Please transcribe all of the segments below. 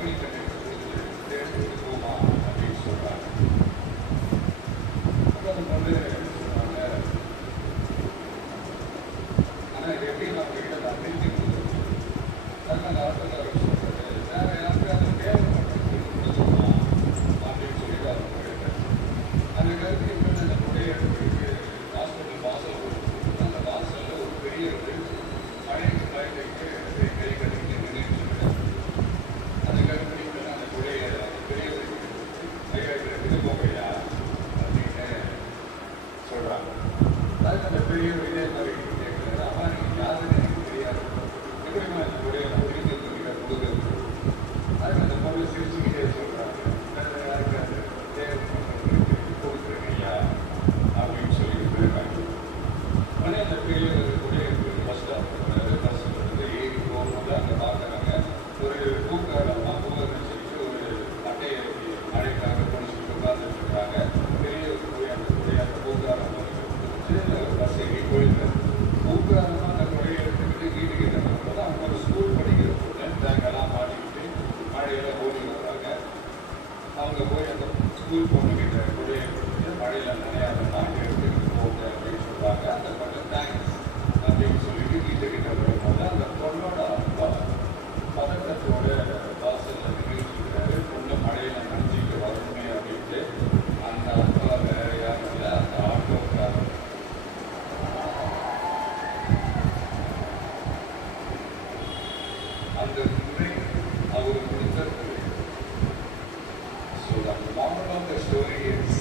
கர்ப்பிணி பெண்ணுக்கு கொடுத்து எடுத்துட்டு போமா அப்படின்னு சொல்றாங்க. அப்புறம் அந்த பொண்ணு சொல்றாங்க, ஆனா இது எப்படி நம்ம கிட்ட நான் நிறுத்தி கொடுக்குறது அந்த ஆட்டோக்காரர் சொல்றது வேற யாருக்காவது தேவைப்பட்டு கொடுத்துருமா அப்படின்னு சொல்லிட்டு அவர் போயிட்டார். அந்த கருத்து இப்படி அந்த முறையை எடுத்துக்கிட்டு ஹாஸ்பிட்டல் வாசல் கொடுத்து அந்த வாசல்ல ஒரு பெரிய மழைக்கு பயந்துட்டு கை கட்டிட்டு நின்றுட்டு அந்த கருத்து அந்த குடைய அந்த பெரியவருக்கு ஐயா இது போகையா அப்படின்னு சொல்றாங்க. அதுக்கு அந்த பெரியவர் இதே மாதிரி கேட்கிறாரு, அம்மா நீங்க யாருன்னு எனக்கு தெரியாது, எப்படிமா இந்த குடைய திருப்பி கொடுக்குறது. அதுக்கு அந்த பொண்ணு சிரிச்சுக்கிட்டே சொல்றாங்க, வேற யாருக்காது தேவைப்படுறவங்களுக்கு கொடுக்குறேங்க ஐயா அப்படின்னு சொல்லிட்டு போயிருக்காங்க. உடனே அந்த பெரியவர் குடையிற்கு பஸ் ஸ்டாப் பஸ் வந்து ஏறி போகும்போது அங்கே பார்க்குறாங்க ஒரு பூக்காரம்மா பூக்கன்னு சொல்லிட்டு ஒரு அட்டையை மழைக்காக கொண்டு சொல்லிட்டு உட்கார்ந்துட்டு இருக்காங்க. பெரியவர் போய் அந்த குடைய அந்த பூக்காரம்மா பஸ் ஏறி போயிருக்காரு. பூக்காரம்மா அந்த குடையை எடுத்துக்கிட்டு வீட்டுக்கிட்ட வரும்போது அவங்க ஒரு ஸ்கூல் படிக்கிற பொண்ணு தேங்கெல்லாம் மாட்டிக்கிட்டு மழையெல்லாம் ஓடி வர்றாங்க. அவங்க போய் அந்த ஸ்கூல் பொண்ணுக்கிட்ட குடையை கொடுத்துட்டு மழையில் நனையாதமா எடுத்துக்கிட்டு போங்க அப்படின்னு சொல்றாங்க. அந்த பொண்ணு தேங்க்ஸ் அப்படின்னு சொல்லிட்டு வீட்டுக்கிட்ட வரும்போது அந்த பொண்ணோட அப்பா பதட்டத்தோட வாசல்ல நின்றுட்டு பொண்ணு மழையில நனைஞ்சிட்டு வரணுமே அப்படின்ட்டு அந்த அப்பா வேற யாரும் இல்லை, அந்த ஆட்டோக்காரர். அந்த முறை அவர் கொடுத்த முறை. So the moral of the story is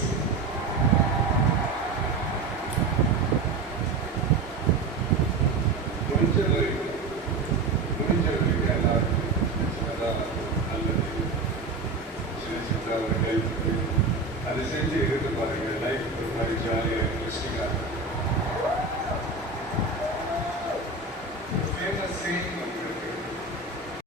முடிஞ்ச வரைக்கும் எல்லாருக்கும் சின்னதாக நல்லது, சின்ன ஒரு ஹெல்ப் அது செஞ்சு இருந்து பாருங்க. லைஃப் ஒரு மாதிரி ஜாலியாக இன்ட்ரெஸ்டிங்காக இருக்கும்.